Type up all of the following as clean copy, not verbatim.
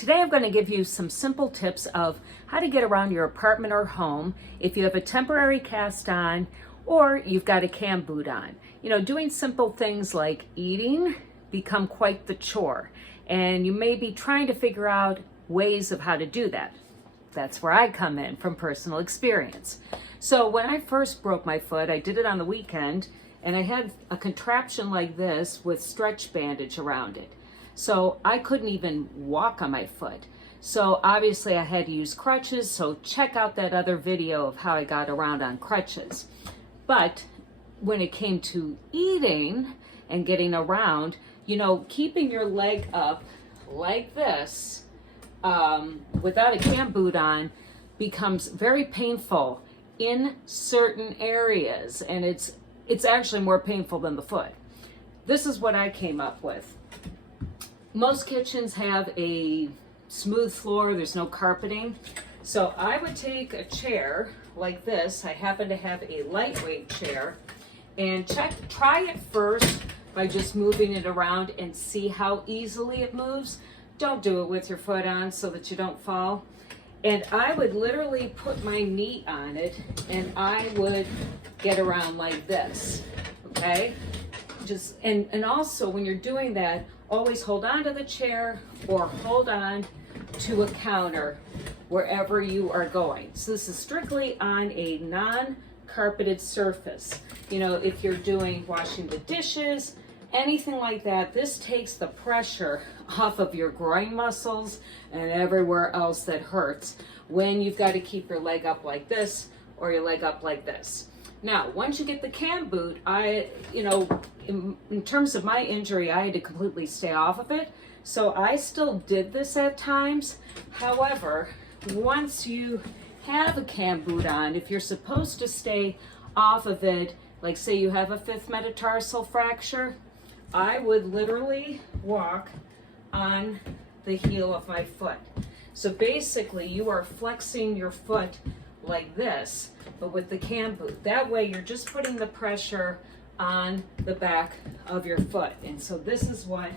Today I'm going to give you some simple tips of how to get around your apartment or home if you have a temporary cast on or you've got a cam boot on. You know, doing simple things like eating become quite the chore, and you may be trying to figure out ways of how to do that. That's where I come in from personal experience. So when I first broke my foot, I did it on the weekend, and I had a contraption like this with stretch bandage around it. So I couldn't even walk on my foot. So obviously I had to use crutches, so check out that other video of how I got around on crutches. But when it came to eating and getting around, you know, keeping your leg up like this without a cam boot on becomes very painful in certain areas, and it's actually more painful than the foot. This is what I came up with. Most kitchens have a smooth floor, there's no carpeting. So I would take a chair like this. I happen to have a lightweight chair, and try it first by just moving it around and see how easily it moves. Don't do it with your foot on so that you don't fall. And I would literally put my knee on it and I would get around like this, okay? And also when you're doing that, always hold on to the chair or hold on to a counter wherever you are going. So this is strictly on a non-carpeted surface. You know, if you're doing washing the dishes, anything like that, this takes the pressure off of your groin muscles and everywhere else that hurts when you've got to keep your leg up like this or your leg up like this. Now, once you get the cam boot, in terms of my injury, I had to completely stay off of it. So I still did this at times. However, once you have a cam boot on, if you're supposed to stay off of it, like say you have a 5th metatarsal fracture, I would literally walk on the heel of my foot. So basically you are flexing your foot like this, but with the cam boot. That way you're just putting the pressure on the back of your foot. And so this is what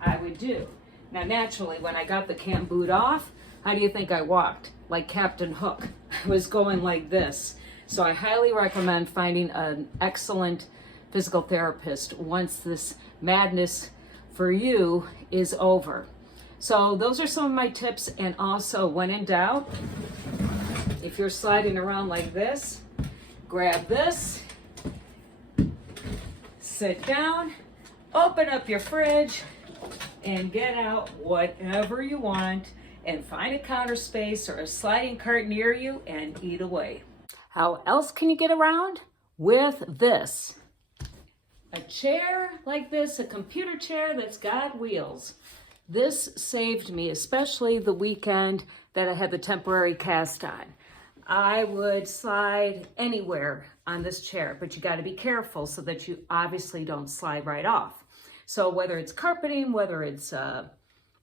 I would do. Now naturally, when I got the cam boot off, how do you think I walked? Like Captain Hook. I was going like this. So I highly recommend finding an excellent physical therapist once this madness for you is over. So those are some of my tips. And also, when in doubt, if you're sliding around like this, grab this, sit down, open up your fridge, and get out whatever you want, and find a counter space or a sliding cart near you and eat away. How else can you get around? With this. A chair like this, a computer chair that's got wheels. This saved me, especially the weekend that I had the temporary cast on. I would slide anywhere on this chair, but you got to be careful so that you obviously don't slide right off. So whether it's carpeting, whether it's a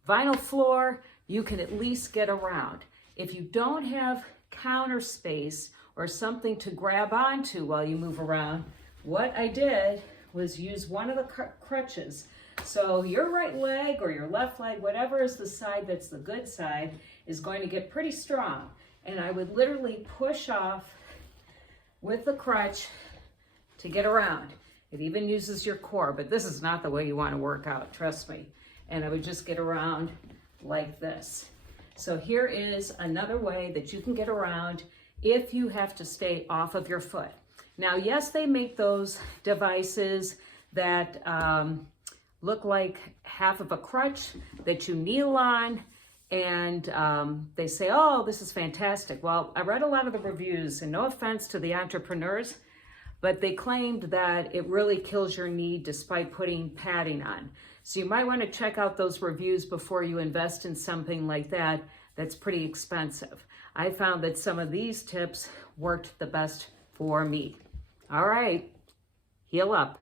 vinyl floor, you can at least get around. If you don't have counter space or something to grab onto while you move around, what I did was use one of the crutches. So your right leg or your left leg, whatever is the side that's the good side, is going to get pretty strong. And I would literally push off with the crutch to get around. It even uses your core, but this is not the way you want to work out, trust me. And I would just get around like this. So here is another way that you can get around if you have to stay off of your foot. Now, yes, they make those devices that look like half of a crutch that you kneel on, and they say, oh, this is fantastic. Well, I read a lot of the reviews, and no offense to the entrepreneurs, but they claimed that it really kills your knee despite putting padding on. So you might want to check out those reviews before you invest in something like that that's pretty expensive. I found that some of these tips worked the best for me. All right, heal up.